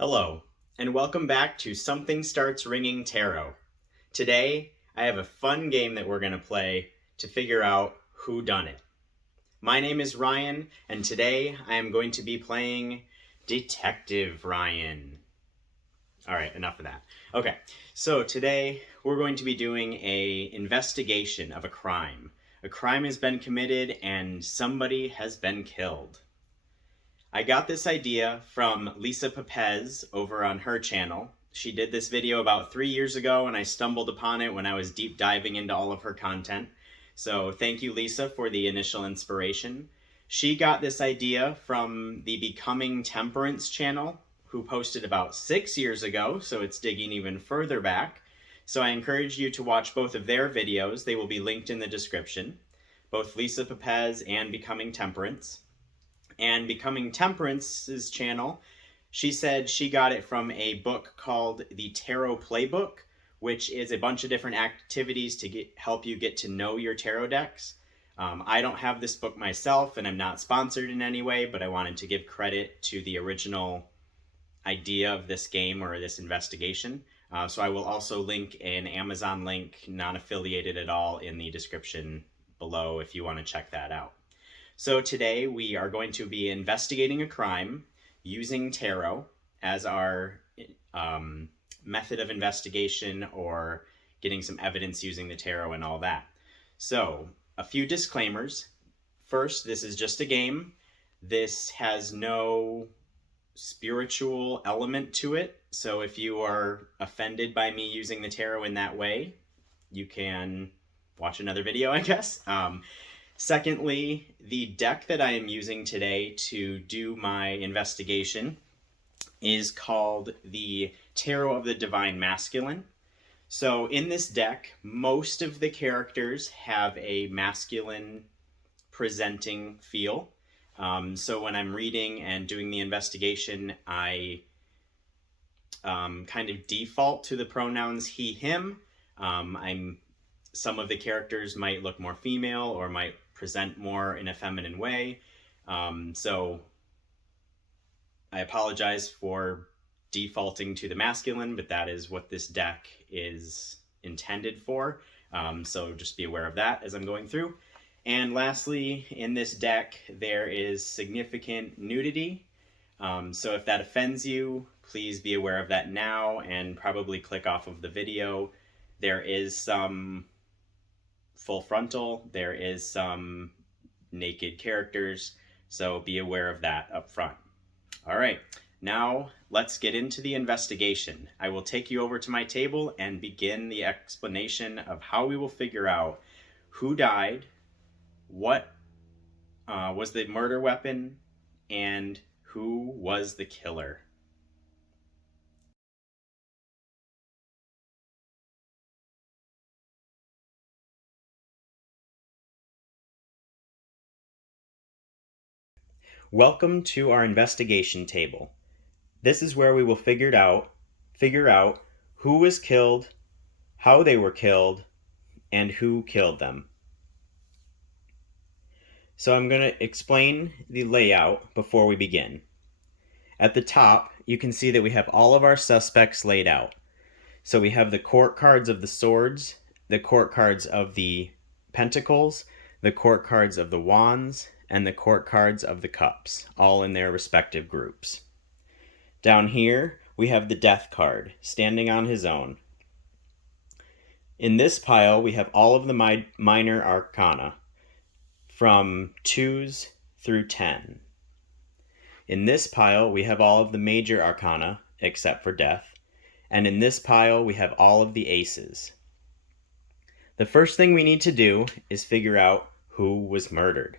Hello, and welcome back to Something Starts Ringing Tarot. Today, I have a fun game that we're going to play to figure out who done it. My name is Ryan, and today I am going to be playing Detective Ryan. All right, enough of that. Okay, so today we're going to be doing an investigation of a crime. A crime has been committed and somebody has been killed. I got this idea from Lisa Papez over on her channel. She did this video about 3 years ago, and I stumbled upon it when I was deep diving into all of her content. So thank you, Lisa, for the initial inspiration. She got this idea from the Becoming Temperance channel, who posted about 6 years ago, so it's digging even further back. So I encourage you to watch both of their videos. They will be linked in the description, both Lisa Papez and Becoming Temperance. And Becoming Temperance's channel, she said she got it from a book called The Tarot Playbook, which is a bunch of different activities to help you get to know your tarot decks. I don't have this book myself, and I'm not sponsored in any way, but I wanted to give credit to the original idea of this game or this investigation. So I will also link an Amazon link, non-affiliated at all, in the description below if you want to check that out. So today we are going to be investigating a crime using tarot as our method of investigation, or getting some evidence using the tarot and all that. So a few disclaimers. First, this is just a game. This has no spiritual element to it. So if you are offended by me using the tarot in that way, you can watch another video, I guess. Secondly, the deck that I am using today to do my investigation is called the Tarot of the Divine Masculine. So in this deck, most of the characters have a masculine presenting feel. So when I'm reading and doing the investigation, I kind of default to the pronouns he, him. Some of the characters might look more female or might present more in a feminine way. So I apologize for defaulting to the masculine, but that is what this deck is intended for. So just be aware of that as I'm going through. And lastly, in this deck, there is significant nudity. So if that offends you, please be aware of that now and probably click off of the video. There is some full frontal, there is some naked characters, so be aware of that up front. All right, now let's get into the investigation. I will take you over to my table and begin the explanation of how we will figure out who died, what was the murder weapon, and who was the killer. Welcome to our investigation table. This is where we will figure out who was killed, how they were killed, and who killed them. So I'm going to explain the layout before we begin. At the top, you can see that we have all of our suspects laid out. So we have the court cards of the swords, the court cards of the pentacles, the court cards of the wands, and the court cards of the cups, all in their respective groups. Down here, we have the death card, standing on his own. In this pile, we have all of the minor arcana, from 2s through 10. In this pile, we have all of the major arcana, except for death. And in this pile, we have all of the aces. The first thing we need to do is figure out who was murdered.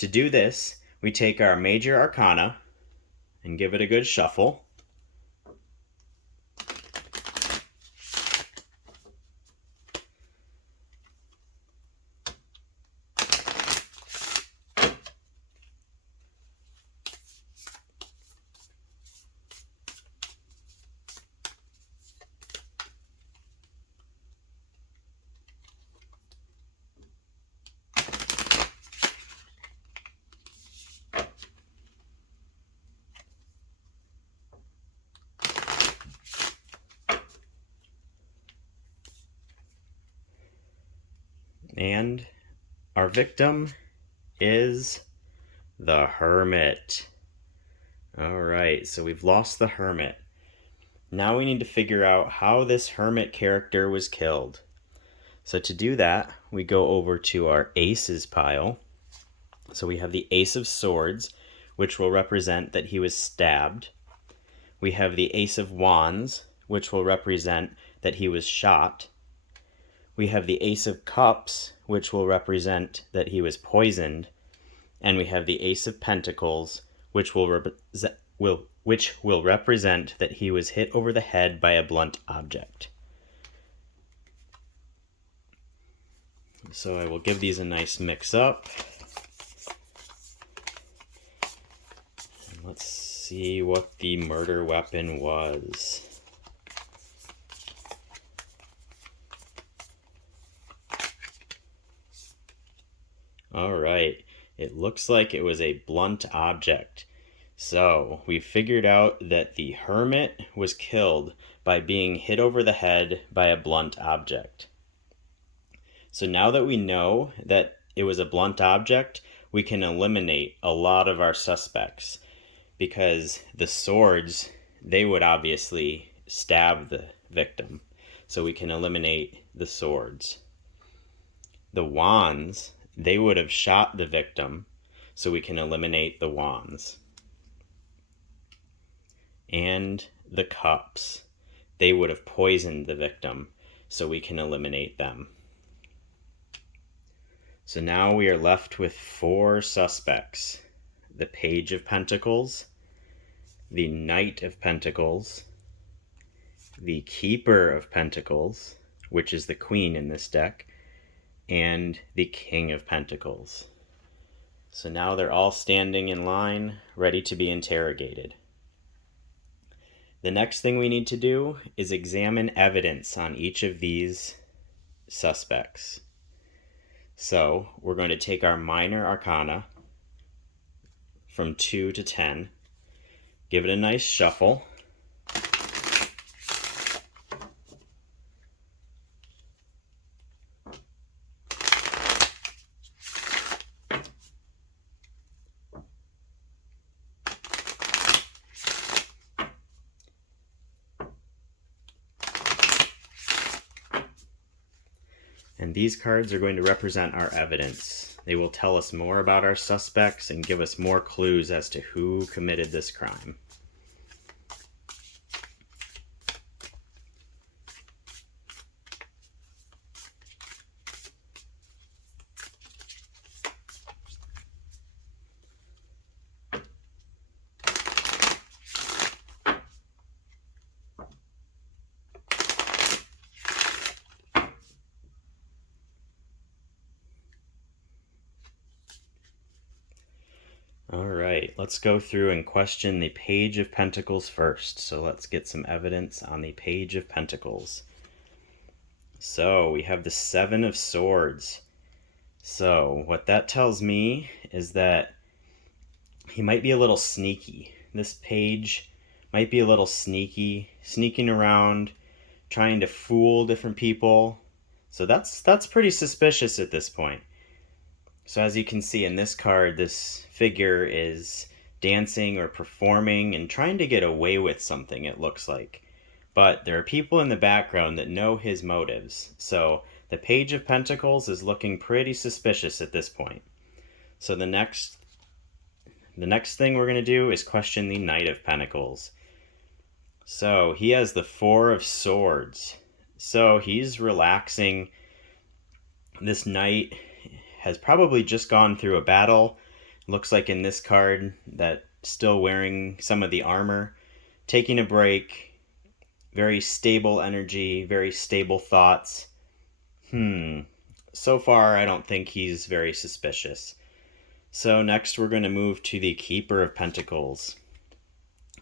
To do this, we take our major arcana and give it a good shuffle. And our victim is the hermit. All right, so we've lost the hermit. Now we need to figure out how this hermit character was killed. So to do that, we go over to our aces pile. So we have the ace of swords, which will represent that he was stabbed. We have the ace of wands, which will represent that he was shot. We have the ace of cups, which will represent that he was poisoned. And we have the ace of pentacles, which will represent that he was hit over the head by a blunt object. So I will give these a nice mix up. And let's see what the murder weapon was. All right, it looks like it was a blunt object. So we figured out that the hermit was killed by being hit over the head by a blunt object. So now that we know that it was a blunt object, we can eliminate a lot of our suspects, because the swords, they would obviously stab the victim. So we can eliminate the swords. The wands, they would have shot the victim, so we can eliminate the wands. And the cups, they would have poisoned the victim, so we can eliminate them. So now we are left with 4 suspects: the Page of Pentacles, the Knight of Pentacles, the Keeper of Pentacles, which is the Queen in this deck, and the King of Pentacles. So now they're all standing in line, ready to be interrogated. The next thing we need to do is examine evidence on each of these suspects. So we're going to take our minor arcana from 2 to 10, give it a nice shuffle. And these cards are going to represent our evidence. They will tell us more about our suspects and give us more clues as to who committed this crime. All right, let's go through and question the Page of Pentacles first. So let's get some evidence on the Page of Pentacles. So we have the 7 of Swords. So what that tells me is that he might be a little sneaky. This page might be a little sneaky, sneaking around, trying to fool different people. So that's pretty suspicious at this point. So as you can see in this card, this figure is dancing or performing and trying to get away with something, it looks like. But there are people in the background that know his motives. So the Page of Pentacles is looking pretty suspicious at this point. So the next thing we're going to do is question the Knight of Pentacles. So he has the 4 of Swords. So he's relaxing. This knight has probably just gone through a battle. Looks like in this card that still wearing some of the armor, taking a break, very stable energy, very stable thoughts. So far I don't think he's very suspicious. So next we're going to move to the Keeper of Pentacles.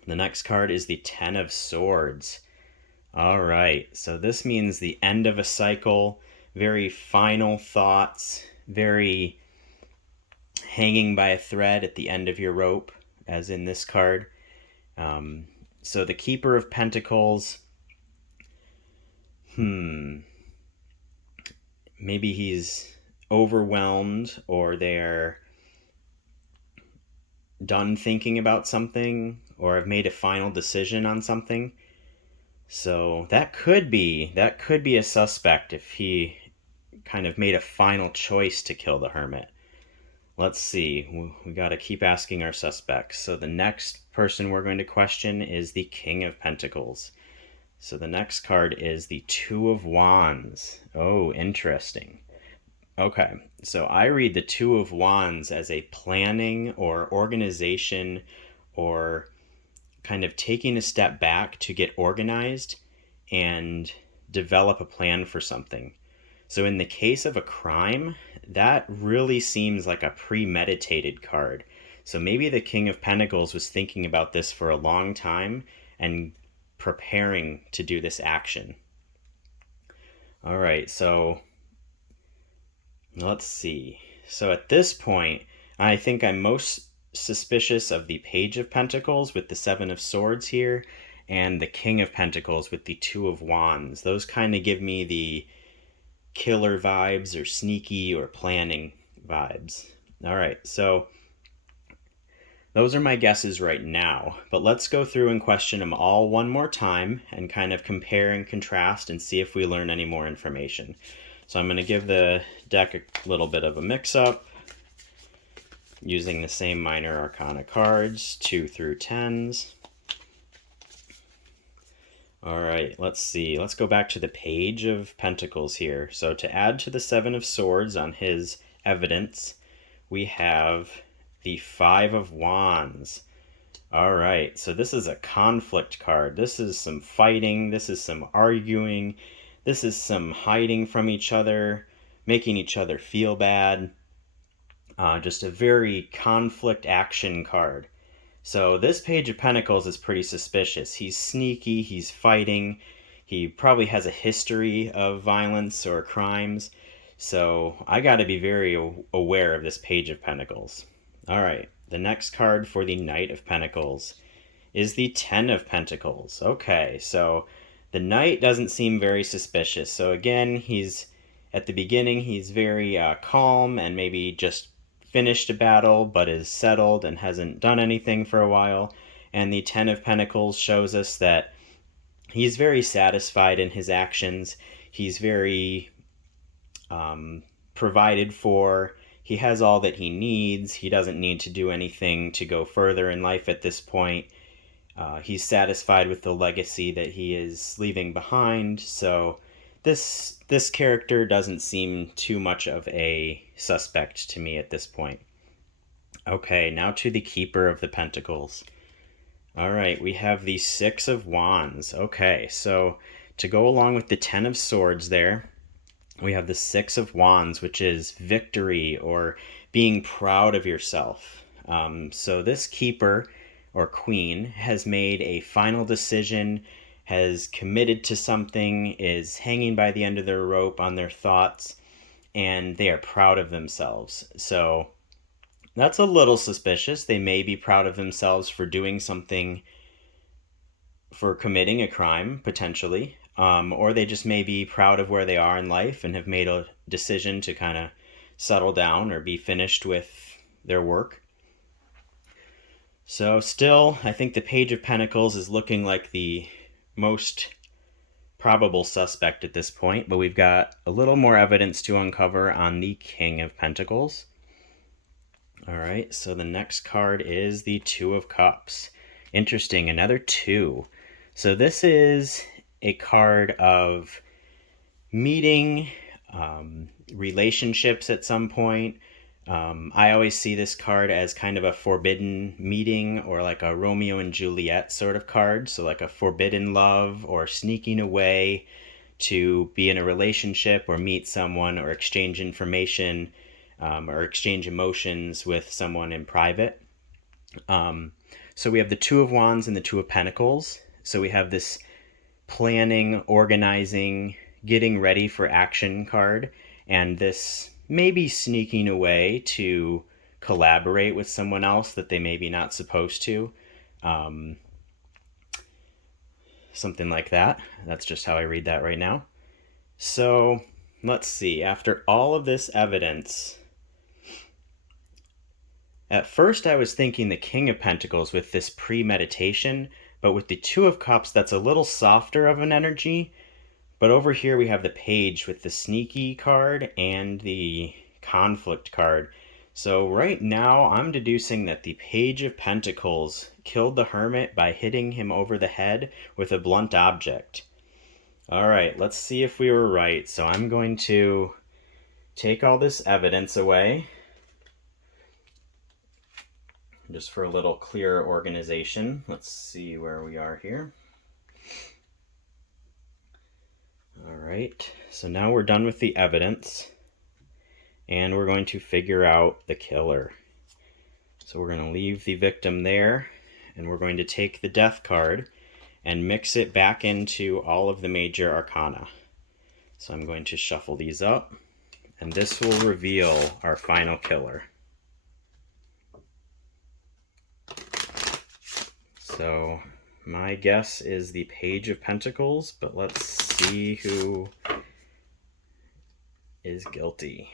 The next card is the 10 of Swords. All right, so this means the end of a cycle, very final thoughts, very hanging by a thread at the end of your rope, as in this card. So the Keeper of Pentacles, maybe he's overwhelmed or they're done thinking about something or have made a final decision on something. So that could be a suspect if he kind of made a final choice to kill the hermit. Let's see. We got to keep asking our suspects. So the next person we're going to question is the King of Pentacles. So the next card is the Two of Wands. Oh, interesting. Okay, so I read the Two of Wands as a planning or organization or kind of taking a step back to get organized and develop a plan for something. So in the case of a crime, that really seems like a premeditated card. So maybe the King of Pentacles was thinking about this for a long time and preparing to do this action. All right, so let's see. So at this point, I think I'm most suspicious of the Page of Pentacles with the Seven of Swords here and the King of Pentacles with the Two of Wands. Those kind of give me the killer vibes or sneaky or planning vibes. All right, so those are my guesses right now, but let's go through and question them all one more time and kind of compare and contrast and see if we learn any more information. So I'm going to give the deck a little bit of a mix-up using the same minor arcana cards, 2 through 10s. All right, let's see. Let's go back to the Page of Pentacles here. So to add to the Seven of Swords on his evidence, we have the Five of Wands. All right, so this is a conflict card. This is some fighting. This is some arguing. This is some hiding from each other, making each other feel bad. Just a very conflict action card. So this Page of Pentacles is pretty suspicious. He's sneaky, he's fighting, he probably has a history of violence or crimes. So I got to be very aware of this Page of Pentacles. All right, the next card for the Knight of Pentacles is the Ten of Pentacles. Okay, so the Knight doesn't seem very suspicious. So again, at the beginning, he's very calm and maybe just finished a battle but is settled and hasn't done anything for a while. And the Ten of Pentacles shows us that he's very satisfied in his actions. He's very provided for. He has all that he needs. He doesn't need to do anything to go further in life at this point. He's satisfied with the legacy that he is leaving behind. So this character doesn't seem too much of a suspect to me at this point. Okay, now to the Keeper of the Pentacles. All right, we have the Six of Wands. Okay, so to go along with the Ten of Swords there, we have the Six of Wands, which is victory or being proud of yourself. So this Keeper or Queen has made a final decision, has committed to something, is hanging by the end of their rope on their thoughts, and they are proud of themselves. So that's a little suspicious. They may be proud of themselves for doing something, for committing a crime, potentially, or they just may be proud of where they are in life and have made a decision to kind of settle down or be finished with their work. So still, I think the Page of Pentacles is looking like the most probable suspect at this point, but we've got a little more evidence to uncover on the King of Pentacles. All right, so the next card is the Two of Cups. Interesting, another two. So this is a card of meeting, relationships at some point. I always see this card as kind of a forbidden meeting or like a Romeo and Juliet sort of card. So like a forbidden love or sneaking away to be in a relationship or meet someone or exchange information or exchange emotions with someone in private. So we have the Two of Wands and the Two of Pentacles. So we have this planning, organizing, getting ready for action card, and this maybe sneaking away to collaborate with someone else that they may be not supposed to. Something like that. That's just how I read that right now. So let's see, after all of this evidence, at first I was thinking the King of Pentacles with this premeditation, but with the Two of Cups, that's a little softer of an energy. But over here we have the Page with the sneaky card and the conflict card. So right now I'm deducing that the Page of Pentacles killed the Hermit by hitting him over the head with a blunt object. All right, let's see if we were right. So I'm going to take all this evidence away, just for a little clearer organization. Let's see where we are here. All right, so now we're done with the evidence, and we're going to figure out the killer. So we're going to leave the victim there, and we're going to take the Death card and mix it back into all of the major arcana. So I'm going to shuffle these up, and this will reveal our final killer. So my guess is the Page of Pentacles, but let's see who is guilty.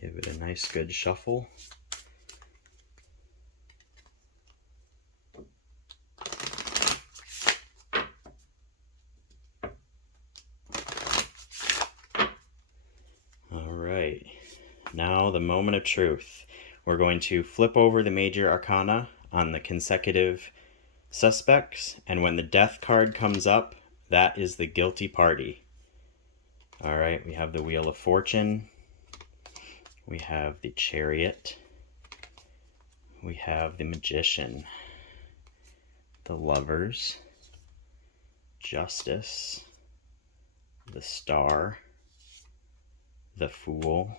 Give it a nice good shuffle. Now the moment of truth. We're going to flip over the major arcana on the consecutive suspects, and when the Death card comes up, that is the guilty party. All right, we have the Wheel of Fortune, we have the Chariot, we have the Magician, the Lovers, Justice, the Star, the Fool,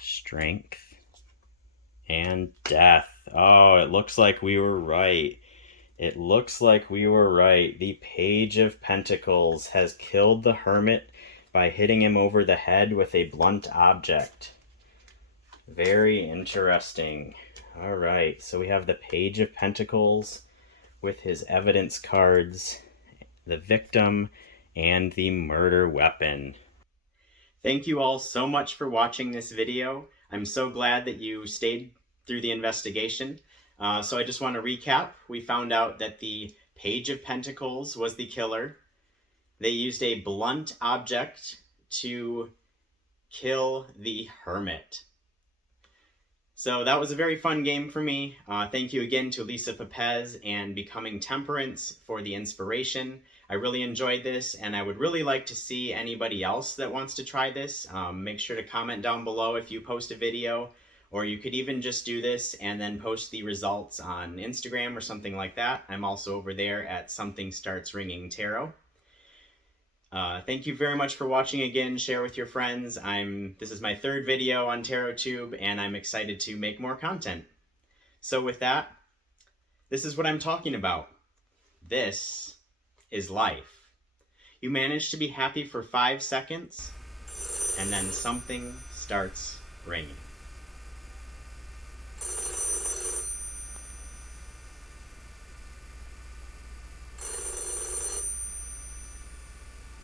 Strength, and Death. Oh, it looks like we were right. It looks like we were right. The Page of Pentacles has killed the Hermit by hitting him over the head with a blunt object. Very interesting. All right, so we have the Page of Pentacles with his evidence cards, the victim, and the murder weapon. Thank you all so much for watching this video. I'm so glad that you stayed through the investigation. So I just want to recap. We found out that the Page of Pentacles was the killer. They used a blunt object to kill the Hermit. So that was a very fun game for me. Thank you again to Lisa Papez and Becoming Temperance for the inspiration. I really enjoyed this, and I would really like to see anybody else that wants to try this. Make sure to comment down below if you post a video, or you could even just do this and then post the results on Instagram or something like that. I'm also over there at Something Starts Ringing Tarot. Thank you very much for watching again. Share with your friends. This is my third video on TarotTube, and I'm excited to make more content. So with that, this is what I'm talking about. This is life. You manage to be happy for 5 seconds, and then something starts ringing.